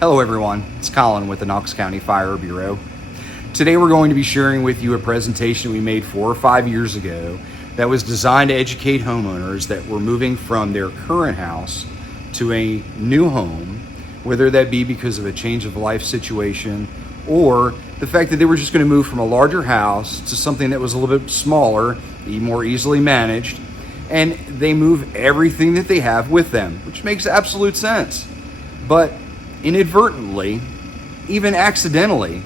Hello everyone, it's Colin with the Knox County Fire Bureau. Today we're going to be sharing with you a presentation we made 4 or 5 years ago that was designed to educate homeowners that were moving from their current house to a new home, whether that be because of a change of life situation or the fact that they were just going to move from a larger house to something that was a little bit smaller, more easily managed, and they move everything that they have with them, which makes absolute sense. But inadvertently, even accidentally,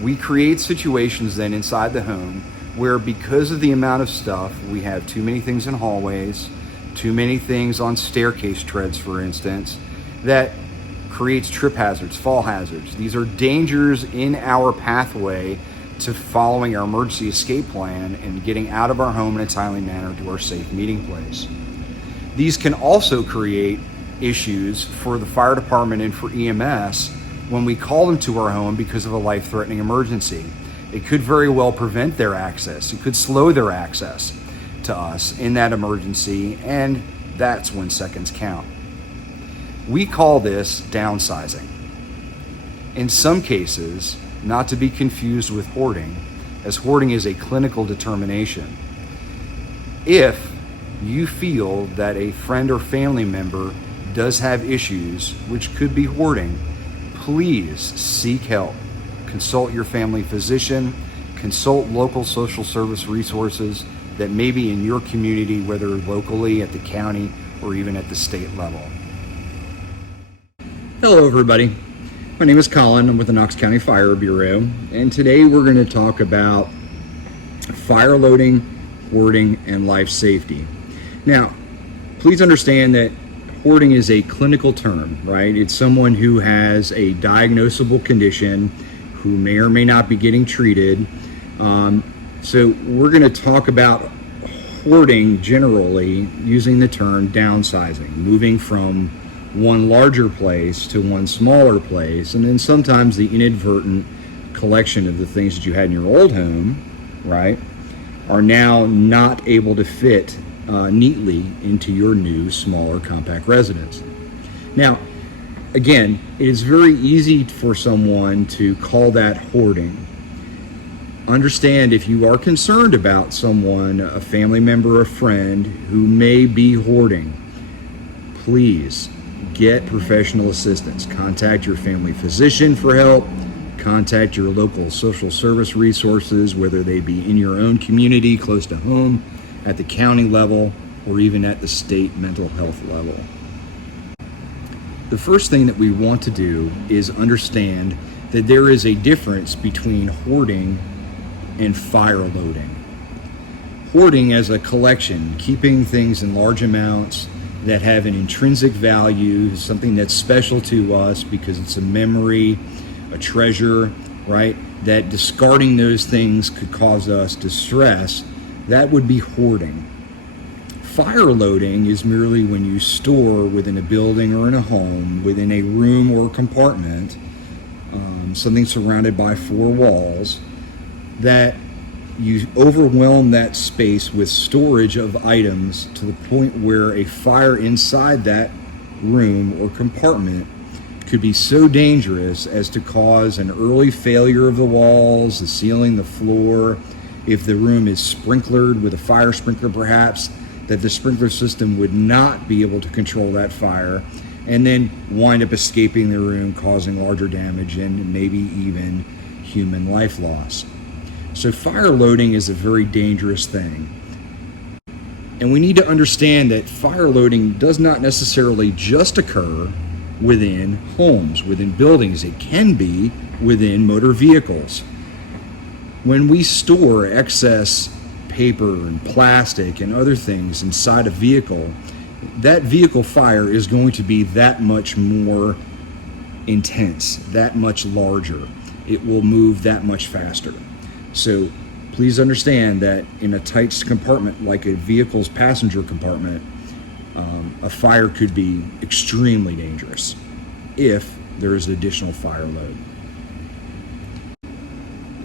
we create situations then inside the home where, because of the amount of stuff, we have too many things in hallways, too many things on staircase treads, for instance, that creates trip hazards, fall hazards. These are dangers in our pathway to following our emergency escape plan and getting out of our home in a timely manner to our safe meeting place. These can also create issues for the fire department and for EMS when we call them to our home because of a life-threatening emergency. It could very well prevent their access. It could slow their access to us in that emergency, and that's when seconds count. We call this downsizing. In some cases, not to be confused with hoarding, as hoarding is a clinical determination. If you feel that a friend or family member does have issues, which could be hoarding, please seek help. Consult your family physician, consult local social service resources that may be in your community, whether locally, at the county, or even at the state level. Hello everybody, my name is Colin. I'm with the Knox County Fire Bureau, and today we're going to talk about fire loading, hoarding, and life safety. Now, please understand that hoarding is a clinical term, right? It's someone who has a diagnosable condition who may or may not be getting treated. So we're going to talk about hoarding generally using the term downsizing, moving from one larger place to one smaller place, and then sometimes the inadvertent collection of the things that you had in your old home, right, are now not able to fit neatly into your new, smaller, compact residence. Now, again, it is very easy for someone to call that hoarding. Understand, if you are concerned about someone, a family member, a friend who may be hoarding, please get professional assistance. Contact your family physician for help. Contact your local social service resources, whether they be in your own community, close to home, at the county level, or even at the state mental health level. The first thing that we want to do is understand that there is a difference between hoarding and fire loading. Hoarding as a collection, keeping things in large amounts that have an intrinsic value, something that's special to us because it's a memory, a treasure, right? That discarding those things could cause us distress. That would be hoarding. Fire loading is merely when you store within a building or in a home, within a room or compartment, something surrounded by 4 walls, that you overwhelm that space with storage of items to the point where a fire inside that room or compartment could be so dangerous as to cause an early failure of the walls, the ceiling, the floor. If the room is sprinklered with a fire sprinkler, perhaps, that the sprinkler system would not be able to control that fire, and then wind up escaping the room, causing larger damage and maybe even human life loss. So fire loading is a very dangerous thing. And we need to understand that fire loading does not necessarily just occur within homes, within buildings. It can be within motor vehicles. When we store excess paper and plastic and other things inside a vehicle, that vehicle fire is going to be that much more intense, that much larger. It will move that much faster. So please understand that in a tight compartment like a vehicle's passenger compartment, a fire could be extremely dangerous if there is additional fire load.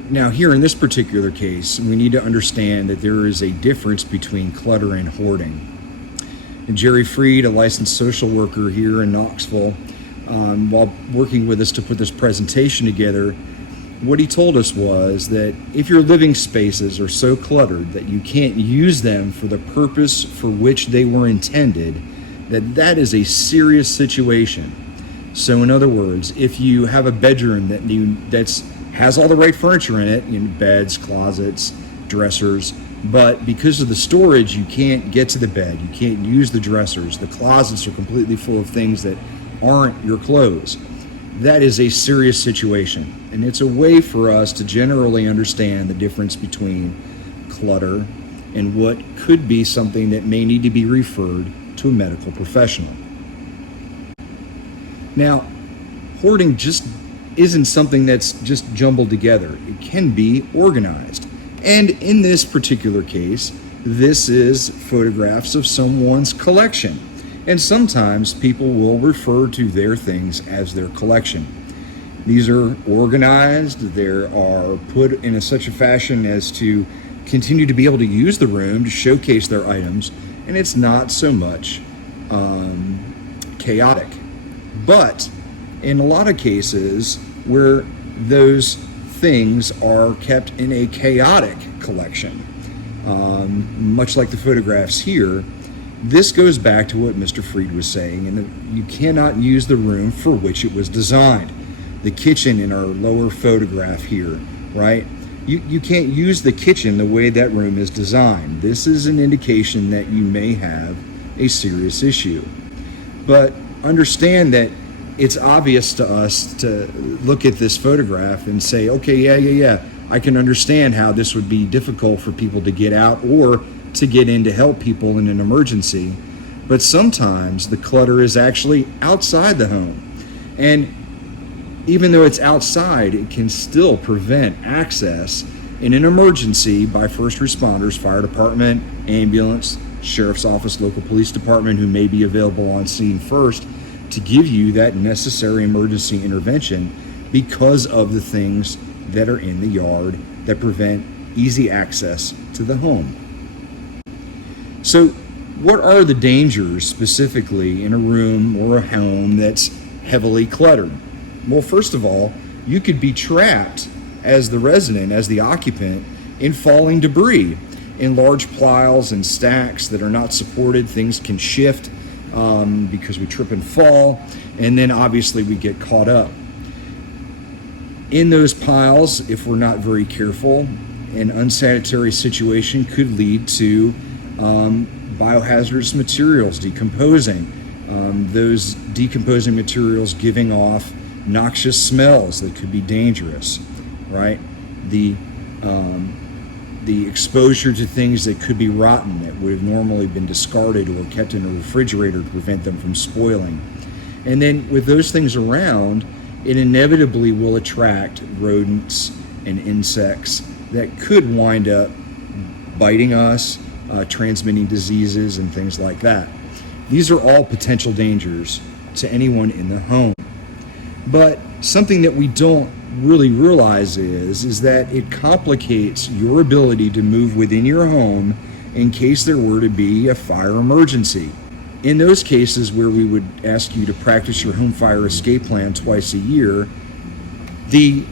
Now, here in this particular case, we need to understand that there is a difference between clutter and hoarding. And Jerry Freed, a licensed social worker here in Knoxville, while working with us to put this presentation together, what he told us was that if your living spaces are so cluttered that you can't use them for the purpose for which they were intended, that is a serious situation. So in other words, if you have a bedroom that has all the right furniture in it, beds, closets, dressers, but because of the storage, you can't get to the bed, you can't use the dressers, the closets are completely full of things that aren't your clothes. That is a serious situation, and it's a way for us to generally understand the difference between clutter and what could be something that may need to be referred to a medical professional. Now, hoarding just isn't something that's just jumbled together. It can be organized. And in this particular case, this is photographs of someone's collection. And sometimes people will refer to their things as their collection. These are organized, they are put in such a fashion as to continue to be able to use the room to showcase their items, and it's not so much chaotic. But in a lot of cases where those things are kept in a chaotic collection, much like the photographs here, this goes back to what Mr. Freed was saying, and that you cannot use the room for which it was designed. The kitchen in our lower photograph here, right? You can't use the kitchen the way that room is designed. This is an indication that you may have a serious issue. But understand that it's obvious to us to look at this photograph and say, okay, yeah, I can understand how this would be difficult for people to get out or to get in to help people in an emergency. But sometimes the clutter is actually outside the home. And even though it's outside, it can still prevent access in an emergency by first responders, fire department, ambulance, sheriff's office, local police department, who may be available on scene first to give you that necessary emergency intervention because of the things that are in the yard that prevent easy access to the home. So what are the dangers specifically in a room or a home that's heavily cluttered? Well, first of all, you could be trapped as the resident, as the occupant, in falling debris, in large piles and stacks that are not supported. Things can shift because we trip and fall, and then obviously we get caught up. In those piles, if we're not very careful, an unsanitary situation could lead to biohazardous materials decomposing, those decomposing materials giving off noxious smells that could be dangerous, right? The exposure to things that could be rotten that would have normally been discarded or kept in a refrigerator to prevent them from spoiling. And then with those things around, it inevitably will attract rodents and insects that could wind up biting us, transmitting diseases and things like that. These are all potential dangers to anyone in the home. But something that we don't really realize is that it complicates your ability to move within your home in case there were to be a fire emergency. In those cases where we would ask you to practice your home fire escape plan twice a year, the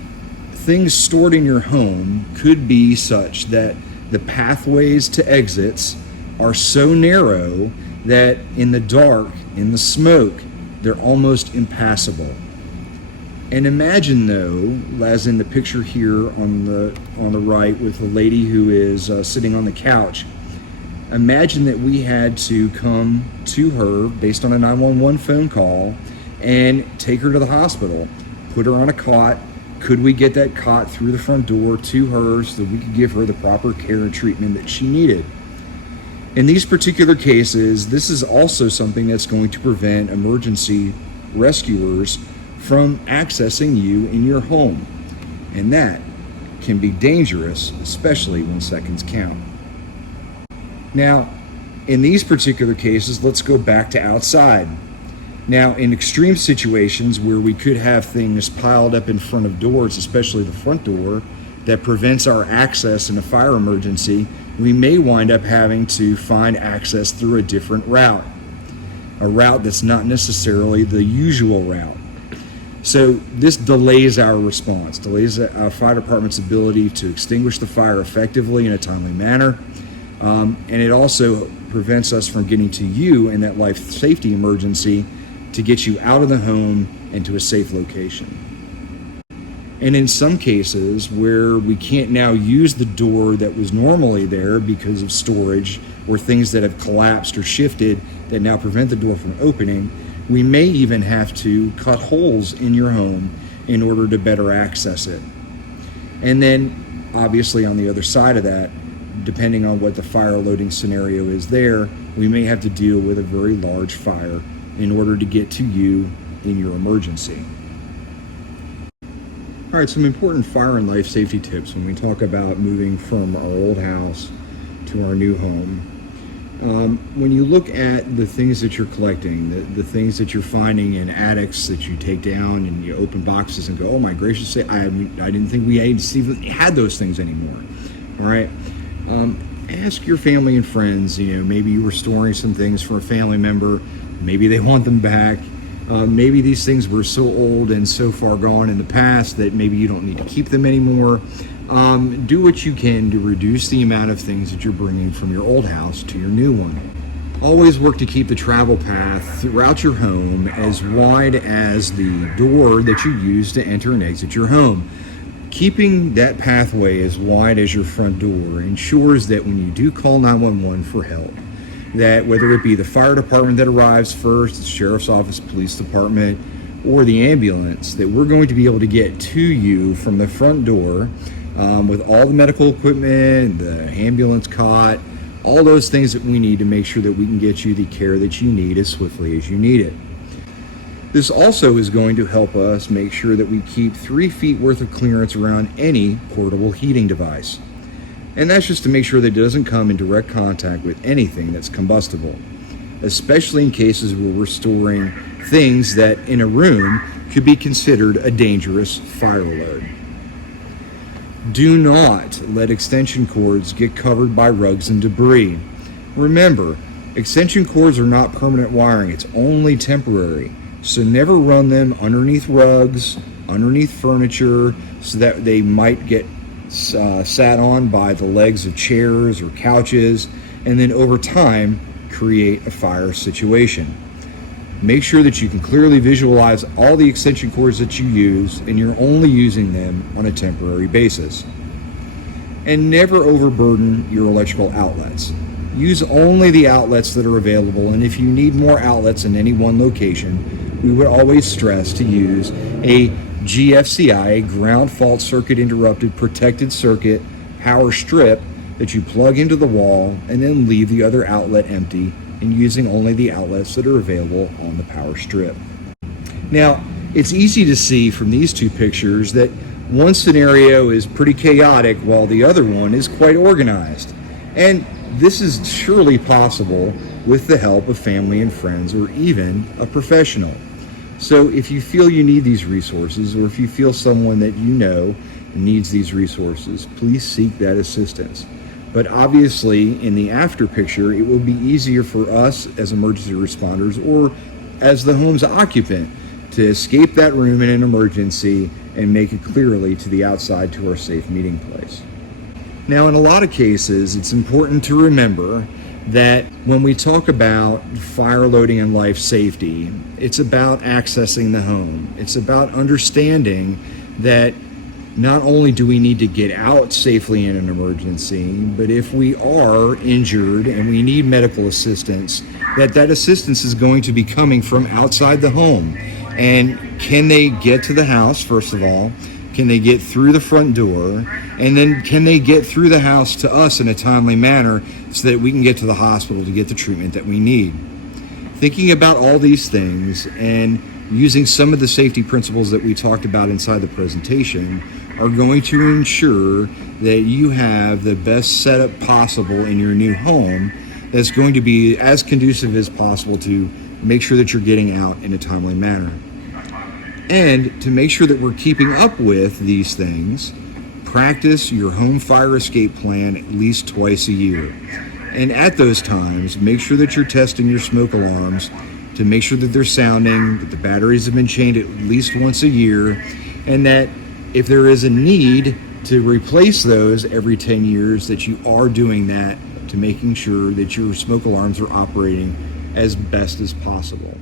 things stored in your home could be such that the pathways to exits are so narrow that in the dark, in the smoke, they're almost impassable. And imagine though, as in the picture here on the right with the lady who is sitting on the couch, imagine that we had to come to her based on a 911 phone call and take her to the hospital, put her on a cot. Could we get that cot through the front door to her so that we could give her the proper care and treatment that she needed? In these particular cases, this is also something that's going to prevent emergency rescuers from accessing you in your home. And that can be dangerous, especially when seconds count. Now, in these particular cases, let's go back to outside. Now, in extreme situations where we could have things piled up in front of doors, especially the front door, that prevents our access in a fire emergency, we may wind up having to find access through a different route, a route that's not necessarily the usual route. So this delays our response, delays our fire department's ability to extinguish the fire effectively in a timely manner. And it also prevents us from getting to you in that life safety emergency to get you out of the home and to a safe location. And in some cases where we can't now use the door that was normally there because of storage or things that have collapsed or shifted that now prevent the door from opening, we may even have to cut holes in your home in order to better access it. And then obviously on the other side of that, depending on what the fire loading scenario is there, we may have to deal with a very large fire in order to get to you in your emergency. All right, some important fire and life safety tips when we talk about moving from our old house to our new home. When you look at the things that you're collecting, the things that you're finding in attics that you take down and you open boxes and go, oh my gracious, I didn't think we even had those things anymore. All right. Ask your family and friends, maybe you were storing some things for a family member, maybe they want them back. Maybe these things were so old and so far gone in the past that maybe you don't need to keep them anymore. Do what you can to reduce the amount of things that you're bringing from your old house to your new one. Always work to keep the travel path throughout your home as wide as the door that you use to enter and exit your home. Keeping that pathway as wide as your front door ensures that when you do call 911 for help, that whether it be the fire department that arrives first, the sheriff's office, police department, or the ambulance, that we're going to be able to get to you from the front door with all the medical equipment, the ambulance cot, all those things that we need to make sure that we can get you the care that you need as swiftly as you need it. This also is going to help us make sure that we keep 3 feet worth of clearance around any portable heating device. And that's just to make sure that it doesn't come in direct contact with anything that's combustible, especially in cases where we're storing things that in a room could be considered a dangerous fire load. Do not let extension cords get covered by rugs and debris. Remember, extension cords are not permanent wiring, it's only temporary. So never run them underneath rugs, underneath furniture, so that they might get sat on by the legs of chairs or couches, and then over time create a fire situation. Make sure that you can clearly visualize all the extension cords that you use and you're only using them on a temporary basis. And never overburden your electrical outlets. Use only the outlets that are available, and if you need more outlets in any one location, we would always stress to use a GFCI, a ground fault circuit interrupted protected circuit power strip that you plug into the wall and then leave the other outlet empty and using only the outlets that are available on the power strip. Now, it's easy to see from these two pictures that one scenario is pretty chaotic while the other one is quite organized. And this is surely possible with the help of family and friends or even a professional. So if you feel you need these resources, or if you feel someone that you know needs these resources, please seek that assistance. But obviously, in the after picture, it will be easier for us as emergency responders or as the home's occupant to escape that room in an emergency and make it clearly to the outside to our safe meeting place. Now, in a lot of cases, it's important to remember that when we talk about fire loading and life safety, it's about accessing the home. It's about understanding that not only do we need to get out safely in an emergency, but if we are injured and we need medical assistance, that assistance is going to be coming from outside the home. And can they get to the house, first of all? Can they get through the front door? And then can they get through the house to us in a timely manner so that we can get to the hospital to get the treatment that we need? Thinking about all these things and using some of the safety principles that we talked about inside the presentation are going to ensure that you have the best setup possible in your new home that's going to be as conducive as possible to make sure that you're getting out in a timely manner. And to make sure that we're keeping up with these things, practice your home fire escape plan at least twice a year. And at those times, make sure that you're testing your smoke alarms to make sure that they're sounding, that the batteries have been changed at least once a year, and that if there is a need to replace those every 10 years, that you are doing that to making sure that your smoke alarms are operating as best as possible.